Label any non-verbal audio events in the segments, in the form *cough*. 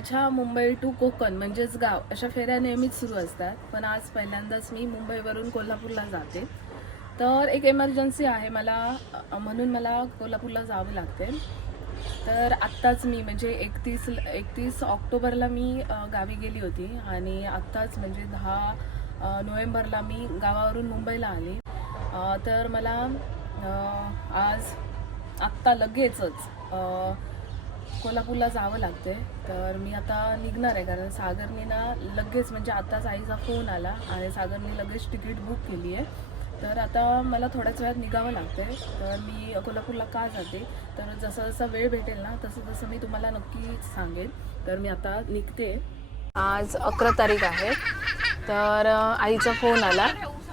माझ्या मुंबई टू कोकण म्हणजेच गाव अशा फेऱ्या नेहमीच सुरू असतात. पण आज पहिल्यांदाच मी मुंबईवरून कोल्हापूरला जाते. तर एक एमर्जन्सी आहे मला म्हणून मला कोल्हापूरला जावं लागते. तर आत्ताच मी म्हणजे एकतीस एकतीस ऑक्टोबरला मी गावी गेली होती. आणि आत्ताच म्हणजे दहा नोव्हेंबरला मी गावावरून मुंबईला आली. तर मला आज आत्ता लगेचच कोल्हापूरला जावं लागते तर मी आता निघणार आहे कारण सागरने ना लगेच म्हणजे आत्ताच आईचा फोन आला आणि सागरने लगेच तिकीट बुक केली आहे. तर आता मला थोड्याच वेळात निघावं लागते तर मी कोल्हापूरला का जाते? तर जसं जसं वेळ भेटेल ना तसं तसं मी तुम्हाला नक्कीच सांगेन. तर मी आता निघते. आज अकरा तारीख आहे. तर आईचा फोन आला.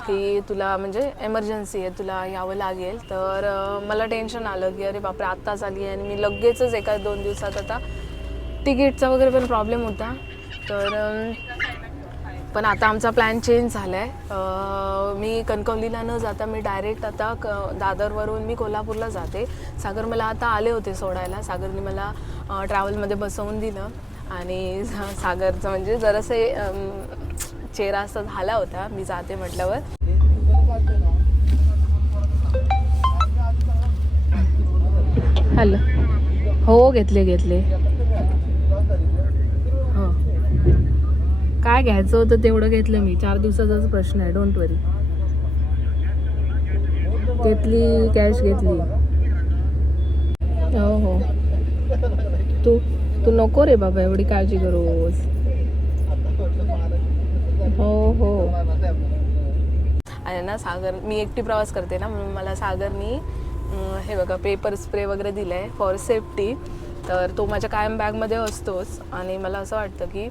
की तुला म्हणजे एमर्जन्सी आहे तुला यावं लागेल. तर मला टेन्शन आलं की अरे बापरे आत्ताच आली आहे आणि मी लगेचच एका दोन दिवसात आता तिकीटचा वगैरे पण प्रॉब्लेम होता. तर पण आता आमचा प्लॅन चेंज झाला आहे मी कणकवलीला न जाता मी डायरेक्ट आता क दादरवरून मी कोल्हापूरला जाते. सागर मला आता आले होते सोडायला. सागरने मला ट्रॅव्हलमध्ये बसवून दिलं. आणि सागरचं म्हणजे जरासे चेहरा असा झाला होता. मी जाते म्हटल्यावर. हॅलो हो घेतले घेतले. हो. काय घ्यायचं होतं तेवढं घेतलं मी. चार दिवसाचाच प्रश्न आहे. डोंट वरी घेतली कॅश घेतली. हो हो. तू तू नको रे बाबा एवढी काळजी करूस हो हो. आणि ना सागर मी एकटी प्रवास करते ना म्हणून मला सागरनी हे बघा पेपर स्प्रे वगैरे दिलं आहे फॉर सेफ्टी तर तो माझ्या कायम बॅगमध्ये असतोच. आणि मला असं वाटतं की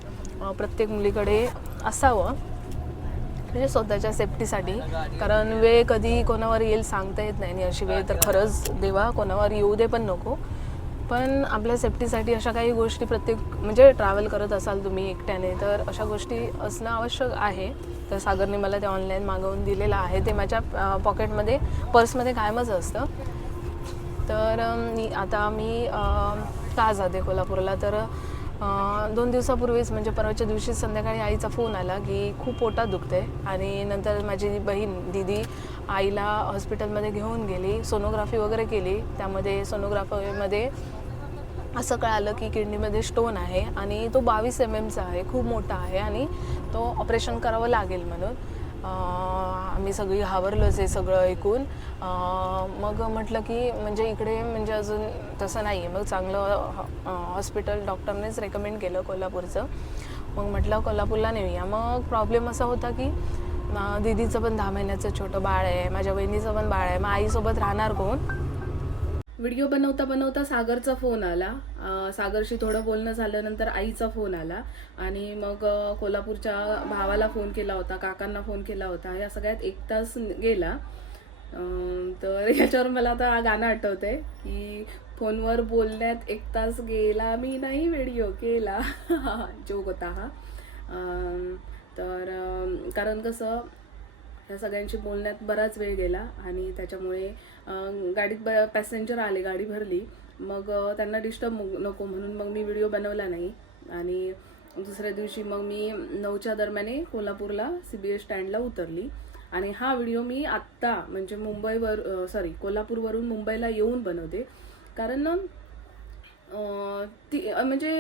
प्रत्येक मुलीकडे असावं. म्हणजे स्वतःच्या सेफ्टीसाठी कारण वेळ कधी कोणावर येईल सांगता येत नाही. आणि अशी वेळ तर खरंच देवा कोणावर येऊ दे पण नको. पण आपल्या सेफ्टीसाठी अशा काही गोष्टी प्रत्येक म्हणजे ट्रॅव्हल करत असाल तुम्ही एकट्याने तर अशा गोष्टी असणं आवश्यक आहे. तर सागरने मला ते ऑनलाईन मागवून दिलेलं आहे. ते माझ्या पॉकेटमध्ये पर्समध्ये कायमच असतं. तर मी आता मी का जाते कोल्हापूरला. तर दोन दिवसापूर्वीच म्हणजे परवाच्या दिवशी संध्याकाळी आईचा फोन आला की खूप पोटात दुखते आणि नंतर माझी बहीण दिदी आईला हॉस्पिटलमध्ये घेऊन गेली सोनोग्राफी वगैरे केली. त्यामध्ये सोनोग्राफीमध्ये असं कळालं की किडनीमध्ये स्टोन आहे आणि तो बावीस एम एमचा आहे खूप मोठा आहे आणि तो ऑपरेशन करावं लागेल म्हणून. आम्ही सगळी घाबरलोच आहे सगळं ऐकून. मग म्हटलं की म्हणजे इकडे म्हणजे अजून तसं नाही आहे. मग चांगलं हॉस्पिटल डॉक्टरनेच रेकमेंड केलं कोल्हापूरचं. मग म्हटलं कोल्हापूरला नेऊया. मग प्रॉब्लेम असा होता की दिदीचं दीदीचं पण दहा महिन्याचं छोटं बाळ आहे माझ्या बहिणीचं पण बाळ आहे. मग आईसोबत राहणार कोण? व्हिडिओ बनवता बनवता सागरचा फोन आला. सागरशी थोडं बोलणं झाल्यानंतर आईचा फोन आला. आणि मग कोल्हापूरच्या भावाला फोन केला होता काकांना फोन केला होता. या सगळ्यात एक तास गेला. तर याच्यावर मला आता गाणं आठवतंय की फोनवर बोलण्यात एक तास गेला मी नाही व्हिडिओ केला. *laughs* जोक होता हा. तर कारण कसं ह्या सगळ्यांशी बोलण्यात बराच वेळ गेला आणि त्याच्यामुळे गाडीत ब पॅसेंजर आले गाडी भरली. मग त्यांना डिस्टर्ब नको म्हणून मग मी व्हिडिओ बनवला नाही. आणि दुसऱ्या दिवशी मग मी नऊच्या दरम्याने कोल्हापूरला सी बी एस स्टँडला उतरली. आणि हा व्हिडिओ मी आत्ता म्हणजे मुंबईवर सॉरी कोल्हापूरवरून मुंबईला येऊन बनवते. कारण ती म्हणजे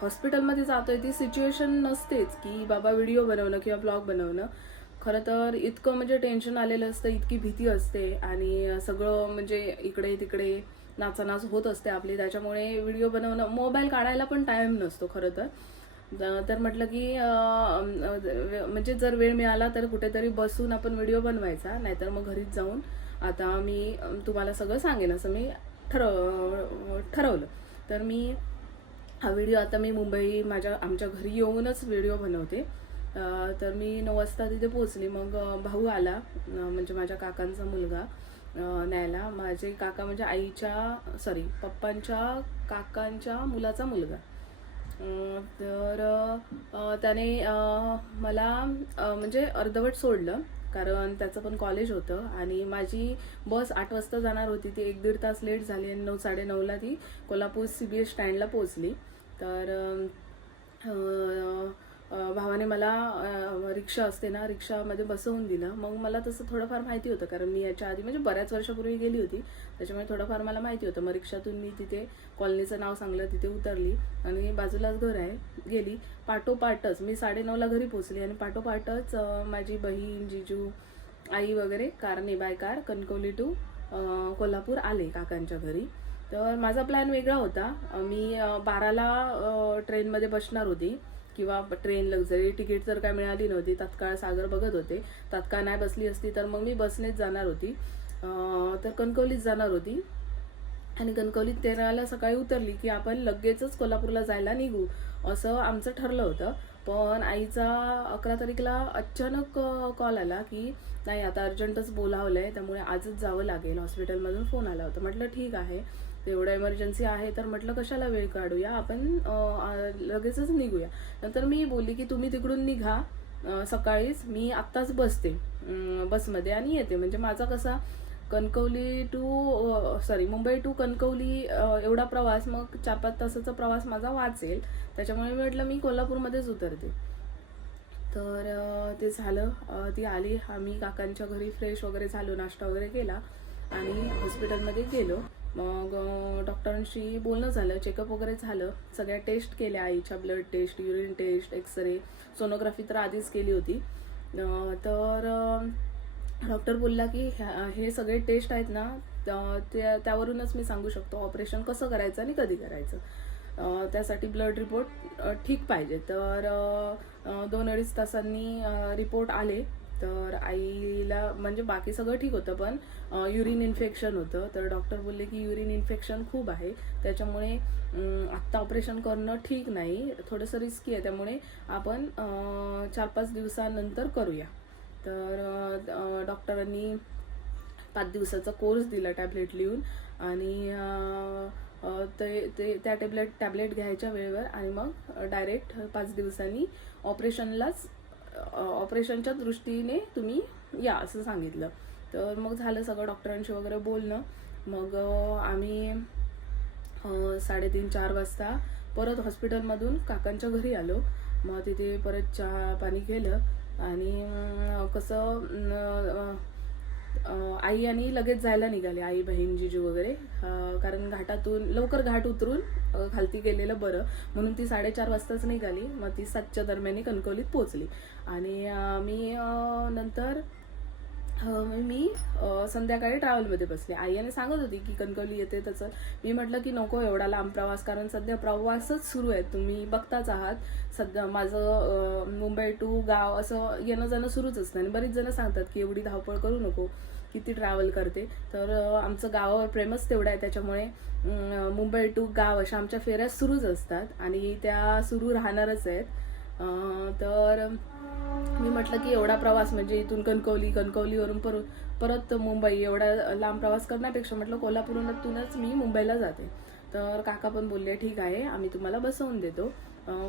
हॉस्पिटलमध्ये जातोय ती सिच्युएशन नसतेच की बाबा व्हिडिओ बनवणं किंवा ब्लॉग बनवणं. खरं तर इतकं म्हणजे टेन्शन आलेलं असतं इतकी भीती असते आणि सगळं म्हणजे इकडे तिकडे नाचानाच होत असते आपली. त्याच्यामुळे व्हिडिओ बनवणं मोबाईल काढायला पण टाईम नसतो खरं तर. तर म्हटलं की म्हणजे जर वेळ मिळाला तर कुठेतरी बसून आपण व्हिडिओ बनवायचा नाहीतर मग घरीच जाऊन आता मी तुम्हाला सगळं सांगेन असं मी ठरव ठरवलं. तर मी हा व्हिडिओ आता मी मुंबई माझ्या आमच्या घरी येऊनच व्हिडिओ बनवते. तर मी नऊ वाजता तिथे पोचली मग भाऊ आला म्हणजे माझ्या काकांचा मुलगा न्यायला. माझे काका म्हणजे आईच्या सॉरी पप्पांच्या काकांच्या मुलाचा मुलगा. तर त्याने मला म्हणजे अर्धवट सोडलं कारण त्याचं पण कॉलेज होतं. आणि माझी बस आठ वाजता जाणार होती. ती एक दीड तास लेट झाली आणि नऊ साडेनऊला ती कोल्हापूर सी बी एस स्टँडला पोचली तर भावाने मला रिक्षा असते ना रिक्षामध्ये बसवून दिलं. मग मला तसं थोडंफार माहिती होतं कारण मी याच्या आधी म्हणजे बऱ्याच वर्षापूर्वी गेली होती. त्याच्यामुळे थोडंफार मला माहिती होतं. मग रिक्षातून मी तिथे कॉलनीचं नाव सांगलं तिथे उतरली आणि बाजूलाच घर आहे गेली. पाठोपाठच मी साडेनऊला घरी पोचली आणि पाठोपाठच माझी बहीण जिजू आई वगैरे कारने by car Kankavli to Kolhapur आले काकांच्या घरी. तर माझा प्लॅन वेगळा होता. मी बाराला ट्रेनमध्ये बसणार होती. किंवा ट्रेन लक्झरी तिकीट जर काय मिळाली नव्हती तत्काळ सागर बघत होते. तत्काळ नाही बसली असती तर मग मी बसनेच जाणार होती. तर कणकवलीत जाणार होती. आणि कणकवलीत तेराला सकाळी उतरली की आपण लगेचच कोल्हापूरला जायला निघू असं आमचं ठरलं होतं. पण आईचा अकरा तारीखला अचानक कॉल आला की नाही आता अर्जंटच बोलावलं आहे त्यामुळे आजच जावं लागेल. हॉस्पिटलमधून फोन आला होता. म्हटलं ठीक आहे. तेवढं इमर्जन्सी आहे तर म्हटलं कशाला वेळ काढूया? आपण लगेचच निघूया. नंतर मी बोलली की तुम्ही तिकडून निघा. सकाळीच मी आत्ताच बसते बसमध्ये आणि येते. म्हणजे माझा कसा Kankavli to sorry Mumbai to Kankavli एवढा प्रवास मग चार पाच तासाचा प्रवास माझा वाचेल. त्याच्यामुळे मी म्हटलं मी कोल्हापूरमध्येच उतरते. तर ते झालं. ती आली. आम्ही काकांच्या घरी फ्रेश वगैरे झालो नाश्ता वगैरे केला आणि हॉस्पिटलमध्ये गेलो. मग डॉक्टरांशी बोलणं झालं चेकअप वगैरे झालं. सगळ्या टेस्ट केल्या आईच्या blood test urine test x ray sonography तर आधीच केली होती. तर डॉक्टर बोलला की ह्या- हे सगळे टेस्ट आहेत ना त्या त्यावरूनच मी सांगू शकतो. ऑपरेशन कसं करायचं आणि कधी करायचं? त्यासाठी ब्लड रिपोर्ट ठीक पाहिजे. तर दोन अडीच तासांनी रिपोर्ट आले. तर आईला म्हणजे बाकी सगळं ठीक होतं पण युरिन इन्फेक्शन होतं. तर डॉक्टर बोलले की युरिन इन्फेक्शन खूप आहे. त्याच्यामुळे आत्ता ऑपरेशन करणं ठीक नाही. थोडंसं रिस्की आहे. त्यामुळे आपण चार पाच दिवसानंतर करूया. तर डॉक्टरांनी पाच दिवसाचा कोर्स दिला टॅबलेट लिहून. आणि ते ते त्या टॅबलेट टॅबलेट घ्यायच्या वेळेवर आणि मग डायरेक्ट पाच दिवसांनी ऑपरेशनलाच ऑपरेशनच्या दृष्टीने तुम्ही या असं सांगितलं. तर मग झालं सगळं डॉक्टरांशी वगैरे बोलणं. मग आम्ही साडेतीन चार वाजता परत हॉस्पिटलमधून काकांच्या घरी आलो. मग तिथे परत चहा पाणी केलं. आणि कसं आई आणि लगेच जायला निघाले आई बहीण जिजू वगैरे. कारण घाटातून लवकर घाट उतरून खालती गेलेलं बरं. म्हणून ती साडेचार वाजताच निघाली. मग ती सातच्या दरम्यान कणकवलीत पोचली आणि मी नंतर मी संध्याकाळी ट्रॅव्हलमध्ये बसले. आईने सांगत होती की कणकवली येते त्याचं मी म्हटलं की नको एवढा लांब प्रवास कारण सध्या प्रवासच सुरू आहे. तुम्ही बघताच आहात. सध्या माझं मुंबई टू गाव असं येणं जाणं सुरूच असतं. आणि बरीच जण सांगतात की एवढी धावपळ करू नको किती ट्रॅव्हल करते. तर आमचं गावावर प्रेमच तेवढं आहे. त्याच्यामुळे मुंबई टू गाव अशा आमच्या फेऱ्या सुरूच असतात. आणि त्या सुरू राहणारच आहेत. तर मी म्हटलं की एवढा प्रवास म्हणजे इथून कणकवली कणकवलीवरून परत परत मुंबई एवढा लांब प्रवास करण्यापेक्षा म्हटलं कोल्हापूरतूनच मी मुंबईला जाते. तर काका पण बोलले ठीक आहे आम्ही तुम्हाला बसवून देतो.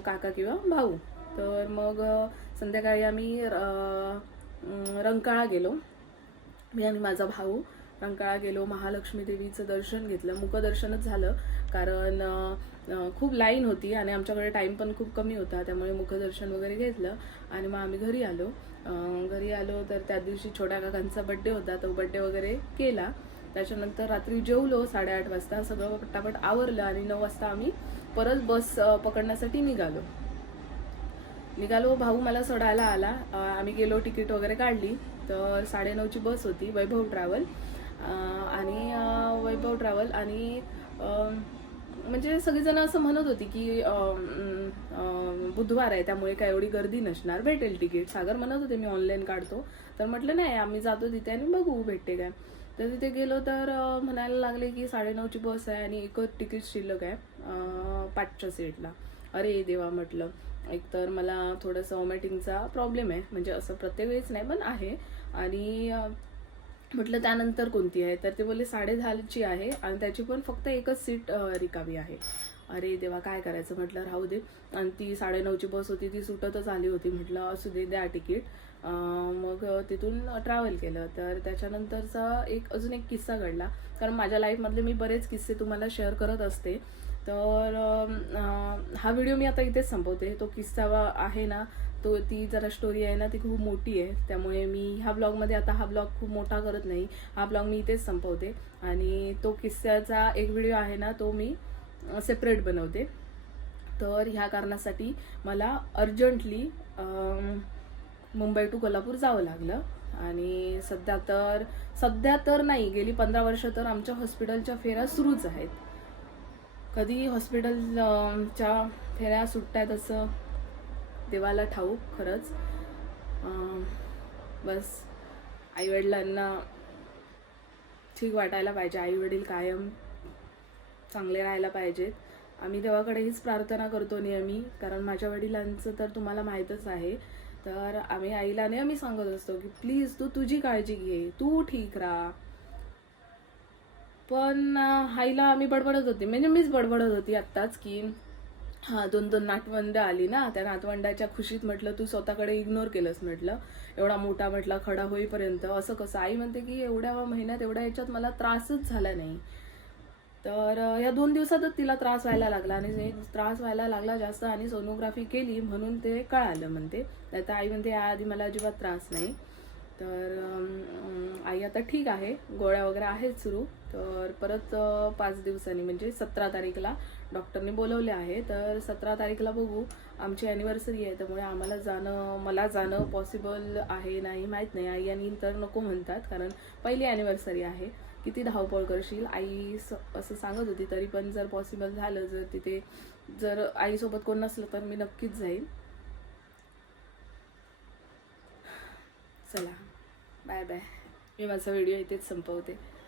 काका किंवा भाऊ. तर मग संध्याकाळी आम्ही रंकाळा गेलो. मी आणि माझा भाऊ रंकाळा गेलो महालक्ष्मी देवीचं दर्शन घेतलं. मुखदर्शनच झालं. कारण खूप लाईन होती आणि आमच्याकडे टाईम पण खूप कमी होता त्यामुळे मुखदर्शन वगैरे घेतलं आणि मग आम्ही घरी आलो. घरी आलो तर त्या दिवशी छोट्या काकांचा बड्डे होता तो बड्डे वगैरे केला. त्याच्यानंतर रात्री जेवलो साडेआठ वाजता सगळं पटापट आवरलं आणि नऊ वाजता आम्ही परत बस पकडण्यासाठी निघालो. निघालो भाऊ मला सोडायला आला. आम्ही गेलो तिकीट वगैरे काढली. तर साडेनऊची बस होती वैभव ट्रॅव्हल आणि वैभव ट्रॅव्हल आणि म्हणजे सगळीजण असं म्हणत होती की बुधवार आहे त्यामुळे काय एवढी गर्दी नसणार भेटेल तिकीट. सागर म्हणत होते मी ऑनलाईन काढतो. तर म्हटलं नाही आम्ही जातो तिथे आणि बघू भेटते काय. तर तिथे गेलो तर म्हणायला लागले की साडेनऊची बस आहे आणि एकच तिकीट शिल्लक आहे पाठच्या सीटला अरे देवा म्हटलं. एकतर मला थोडंसं वॉमिटिंगचा प्रॉब्लेम आहे म्हणजे असं प्रत्येक वेळेस नाही पण आहे. आणि म्हटलं त्यानंतर कोणती आहे? तर ते बोलले साडे दहाची आहे आणि त्याची पण फक्त एकच सीट रिकामी आहे. अरे देवा काय करायचं? म्हटलं राहू दे. आणि ती साडेनऊची बस होती ती सुटतच आली होती. म्हटलं असू दे द्या तिकीट. मग तिथून ट्रॅव्हल केलं. तर त्याच्यानंतरचा एक अजून एक किस्सा घडला. कारण माझ्या लाईफमधले मी बरेच किस्से तुम्हाला शेअर करत असते. तर हा व्हिडिओ मी आता इथेच संपवते. तो किस्सा आहे ना तो ती जरा स्टोरी आहे ना ती खूप मोठी आहे. त्यामुळे मी ह्या ब्लॉगमध्ये आता हा ब्लॉग खूप मोठा करत नाही. हा ब्लॉग मी इथेच संपवते. आणि तो किस्स्याचा एक व्हिडिओ आहे ना तो मी सेपरेट बनवते. तर ह्या कारणासाठी मला अर्जंटली मुंबई टू कोल्हापूर जावं लागलं. आणि सध्या तर सध्या तर नाही गेली पंधरा वर्ष तर आमच्या हॉस्पिटलच्या फेऱ्या सुरूच आहेत. कधी हॉस्पिटलच्या फेऱ्या सुटतायत असं देवाला ठाऊक खरंच. बस. आईवडिलांना ठीक वाटायला पाहिजे. आईवडील कायम चांगले राहायला पाहिजेत. आम्ही देवाकडे हीच प्रार्थना करतो नेहमी कारण माझ्या वडिलांचं तर तुम्हाला माहीतच आहे. तर आम्ही आईला नेहमी सांगत असतो की प्लीज तू तुझी काळजी घे. तू ठीक राहा. पण आईला आम्ही बडबडत होती. म्हणजे मीच बडबडत होती आत्ताच की हा दोन दोन नातवंड आली ना त्या नातवंडाच्या खुशीत म्हटलं तू स्वतःकडे इग्नोर केलंस म्हटलं. एवढा मोठा म्हटला खडा होईपर्यंत. असं कसं आई म्हणते की एवढ्या महिन्यात एवढ्या याच्यात मला त्रासच झाला नाही. तर या दोन दिवसातच तिला त्रास व्हायला लागला आणि जे त्रास व्हायला लागला जास्त आणि सोनोग्राफी केली म्हणून ते कळालं म्हणते. नाही तर आई म्हणते याआधी मला अजिबात त्रास नाही. तर आई आता ठीक आहे. गोळ्या वगैरे आहेत सुरू. तर परत पाच दिवसांनी म्हणजे सतरा तारीखला डॉक्टरने बोलवले आहे. तर सतरा तारीखला बघू. आमची ॲनिव्हर्सरी आहे त्यामुळे आम्हाला जाणं मला जाणं पॉसिबल आहे नाही माहीत नाही. आई आणि तर नको म्हणतात कारण पहिली ॲनिव्हर्सरी आहे. किती धावपळ करशील? आई स- असं सांगत होती तरी पण जर पॉसिबल झालं जर तिथे जर आईसोबत कोण नसलं तर मी नक्कीच जाईन. चला. बाय बाय मी माझा व्हिडिओ इथेच संपवते.